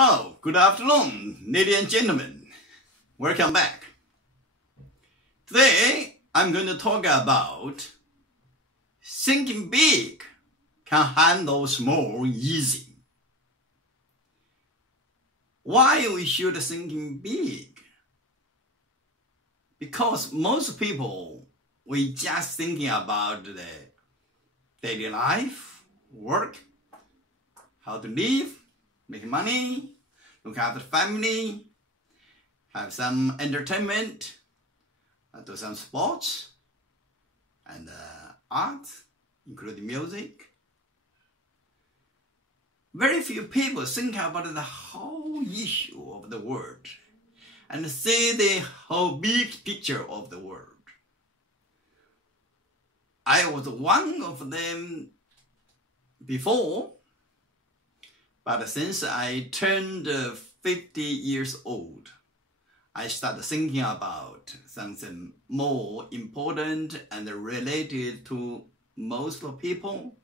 Hello, good afternoon, ladies and gentlemen. Welcome back. Today, I'm going to talk about thinking big can handle small easy. Why we should thinking big? Because most people, we just thinking about the daily life, work, how to live, make money, look after family, have some entertainment, do some sports, and art, including music. Very few people think about the whole issue of the world and see the whole big picture of the world. I was one of them before, but since I turned 50 years old, I started thinking about something more important and related to most people.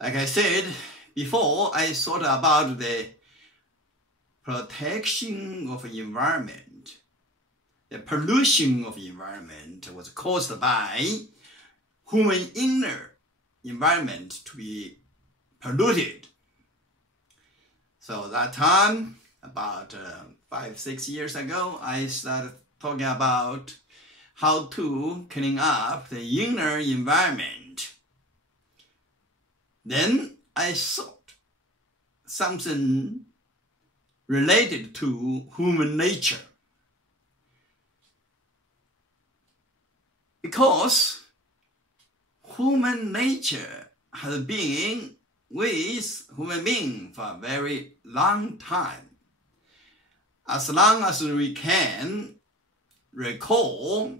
Like I said before, I thought about the protection of the environment. The pollution of the environment was caused by human inner environment to be polluted. So that time, about 5-6 years ago, I started talking about how to clean up the inner environment. Then I thought something related to human nature. Because human nature has been with human being for a very long time. As long as we can recall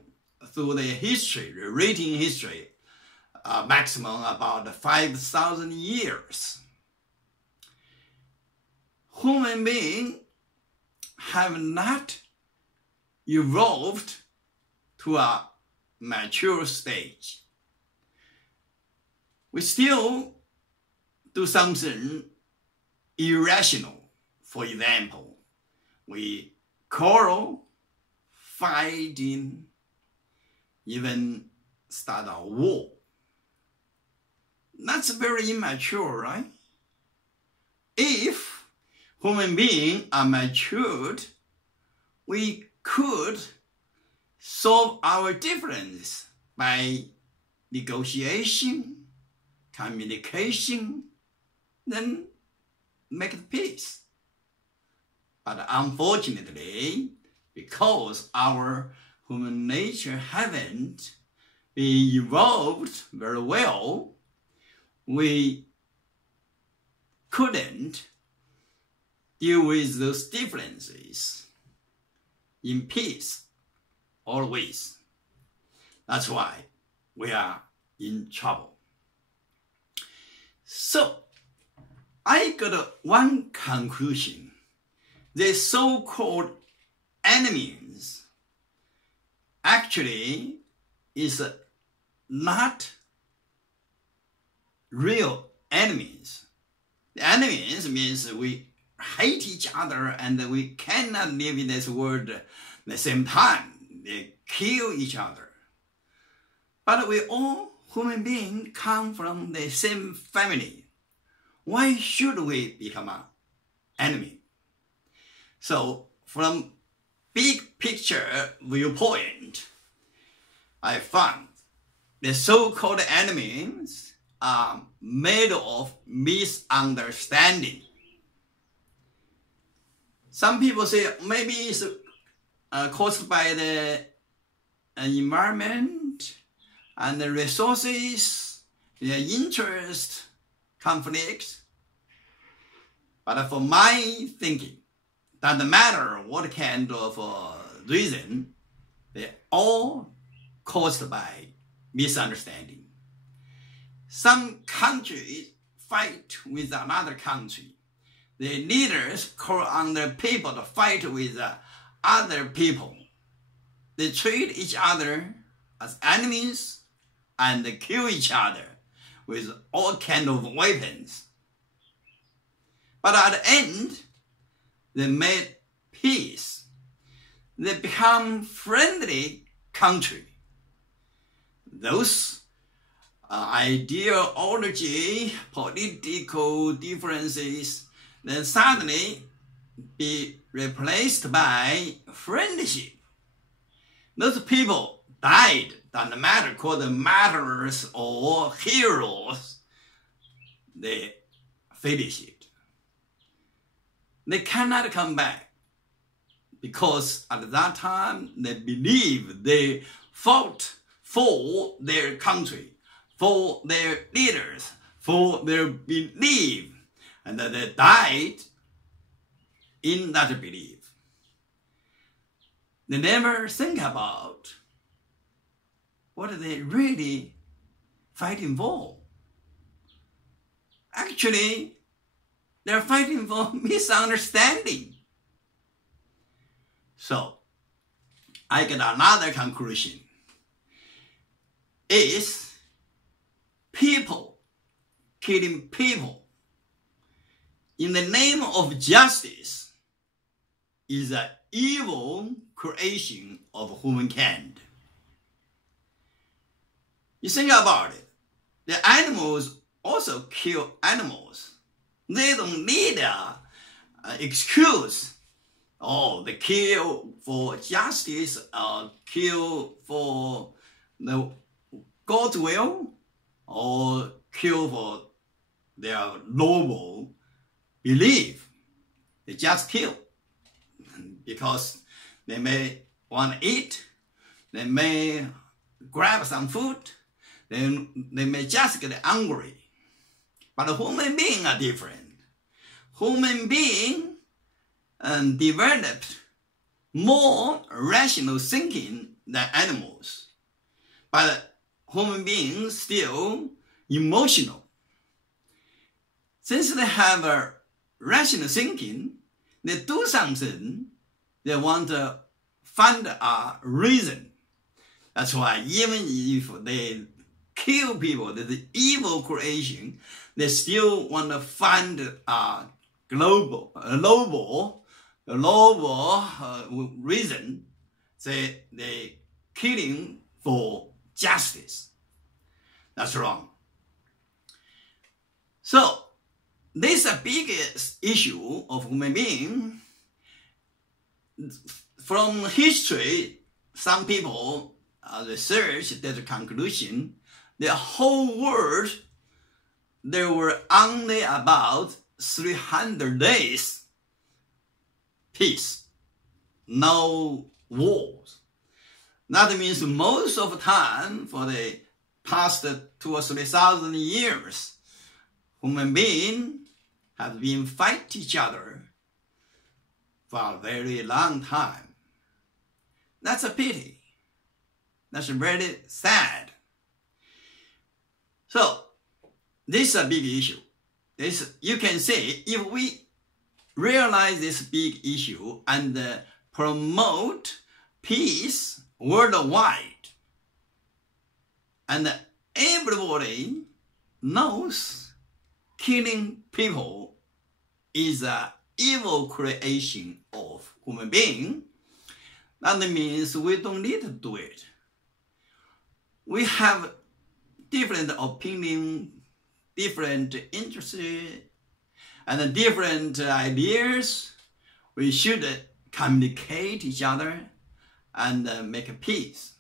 through the history, reading history, maximum about 5,000 years. Human beings have not evolved to a mature stage. We still do something irrational. For example, we quarrel, fighting, even start a war. That's very immature, right? If human beings are matured, we could solve our difference by negotiation, communication, then make peace. But unfortunately, because our human nature haven't been evolved very well, we couldn't deal with those differences in peace always. That's why we are in trouble. So, I got one conclusion. The so-called enemies actually is not real enemies. The enemies means we hate each other and we cannot live in this world at the same time. They kill each other. But we all human beings come from the same family. Why should we become an enemy? So from big picture viewpoint, I found the so-called enemies are made of misunderstanding. Some people say maybe it's caused by the environment and the resources, the interest, conflicts. But for my thinking, doesn't matter what kind of reason, they're all caused by misunderstanding. Some countries fight with another country. The leaders call on the people to fight with other people. They treat each other as enemies and kill each other with all kinds of weapons. But at the end, they made peace. They become friendly country. Those ideology, political differences, then suddenly be replaced by friendship. Those people died, doesn't matter, called martyrs or heroes. They finish it. They cannot come back because at that time they believe they fought for their country, for their leaders, for their belief, and that they died in that belief. They never think about what they really fighting for. Actually, they're fighting for misunderstanding. So, I get another conclusion. Is people killing people in the name of justice is an evil creation of humankind. You think about it. The animals also kill animals. They don't need an excuse. Oh, they kill for justice, kill for the God's will, or kill for their noble belief. They just kill because they may want to eat, they may grab some food, then they may just get hungry. But human beings are different. Human beings developed more rational thinking than animals. But human beings still emotional. Since they have a rational thinking, they do something, they want to find a reason. That's why even if they kill people, the evil creation, they still want to find a global reason. They killing for justice. That's wrong. So, this is the biggest issue of human being. From history, some people research the conclusion, the whole world, there were only about 300 days peace, no wars. That means most of the time for the past 2,000 or 3,000 years, human beings have been fighting each other for a very long time. That's a pity. That's very sad. So, this is a big issue. You can say, if we realize this big issue and promote peace worldwide, and everybody knows killing people is an evil creation of human being, that means we don't need to do it. We have different opinions, different interests, and different ideas. We should communicate each other and make peace.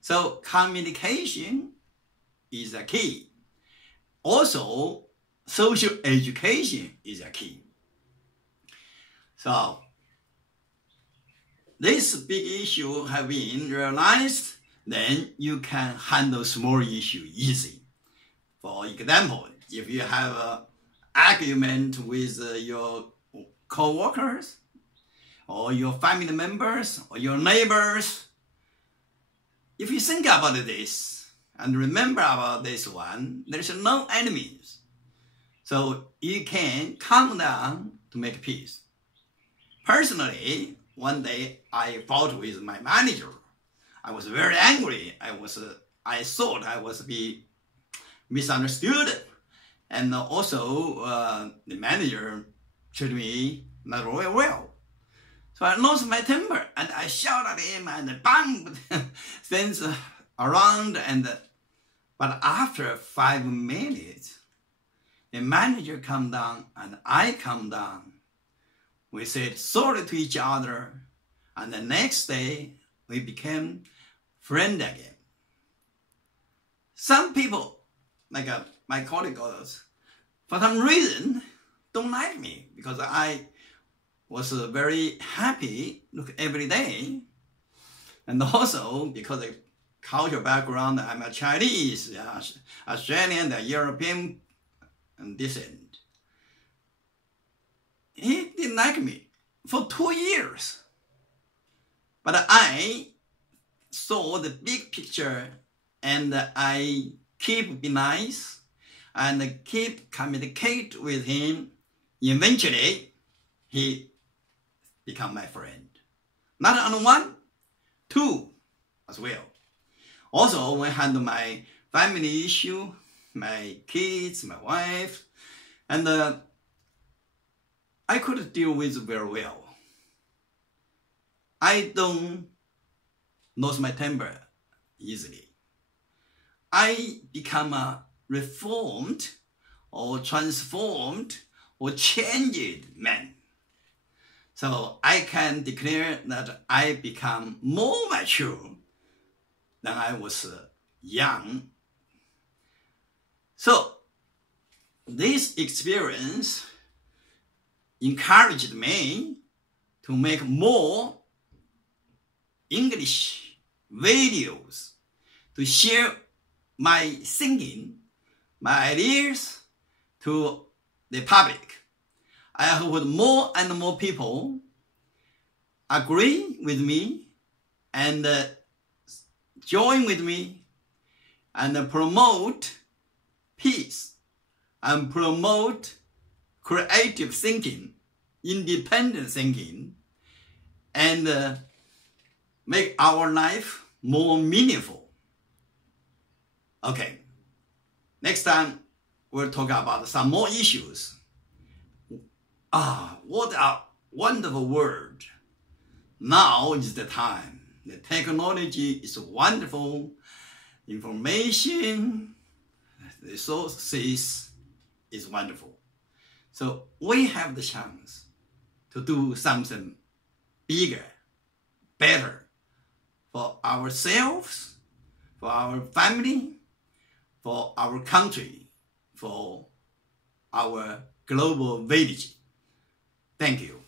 So communication is a key. Also, social education is a key. So, this big issue have been realized, then you can handle small issue easy. For example, if you have an argument with your co-workers, or your family members, or your neighbors, if you think about this, and remember about this one, there's no enemies. So you can calm down to make peace. Personally, one day I fought with my manager. I was very angry. I thought I was being misunderstood. And also, the manager treated me not very well. So I lost my temper and I shouted at him and bang things around. But after 5 minutes, the manager come down and I come down. We said sorry to each other, and the next day we became friends again. Some people, like my colleagues, for some reason, don't like me because I was very happy every day. And also because of cultural background, I'm a Chinese, Australian, European descent. He didn't like me for 2 years. But I saw the big picture and I keep be nice and keep communicate with him. Eventually, he become my friend. Not only 1, 2 as well. Also, when I handle my family issue, my kids, my wife, and I could deal with very well. I don't lose my temper easily. I become a reformed or transformed or changed man. So I can declare that I become more mature than I was young. So this experience encouraged me to make more English videos, to share my thinking, my ideas to the public. I hope more and more people agree with me and join with me and promote peace and promote creative thinking, independent thinking, and make our life more meaningful. Okay, next time we'll talk about some more issues. What a wonderful world. Now is the time. The technology is wonderful. Information, the resources is wonderful. So we have the chance to do something bigger, better for ourselves, for our family, for our country, for our global village. Thank you.